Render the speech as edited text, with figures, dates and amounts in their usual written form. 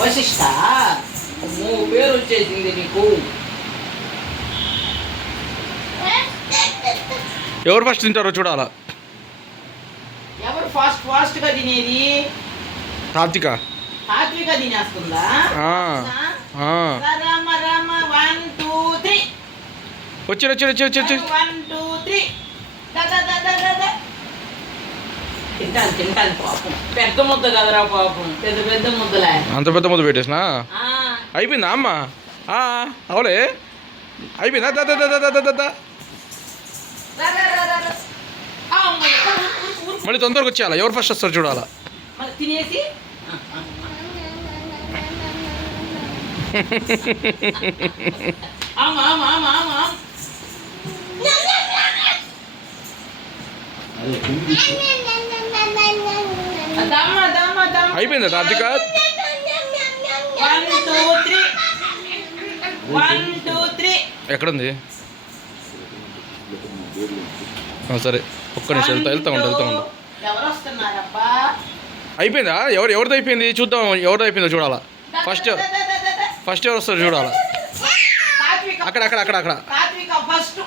వశిష్ట పేరు వచ్చేసింది నీకు. ఎవరు ఫస్ట్ తింటారో చూడాలా. ఎవరు ఫాస్ట్ గా తినేది? తాత్విక. తాత్విక తినేస్తుందా? రామ రామ 1 2 3 వచ్చి 1 2 3 తింటాను పాపం. పెద్ద ముద్ద కదరా పాపం, పెద్ద ముద్దలే. అంత పెద్ద ముద్ద పెట్టేసినా అయిపోయిందా అమ్మ? అవలే అయిపోయిందా? మళ్ళీ తొందరగా వచ్చేయాలా. ఎవరు ఫస్ట్ వస్తారు చూడాలా. తినేసి అయిపోయిందా తాత్విక? 1 2 3 ఎక్కడుంది? సరే ఒక్క నిమిషం వెళ్తా ఉండు. ఎవరు వస్తున్నారబ్బా? అయిపోయిందా? ఎవరిది అయిపోయింది చూద్దాం. ఎవరిది అయిపోయిందో చూడాలా. ఫస్ట్ ఎవరు వస్తారు చూడాలా. అక్కడ అక్కడ ఫస్ట్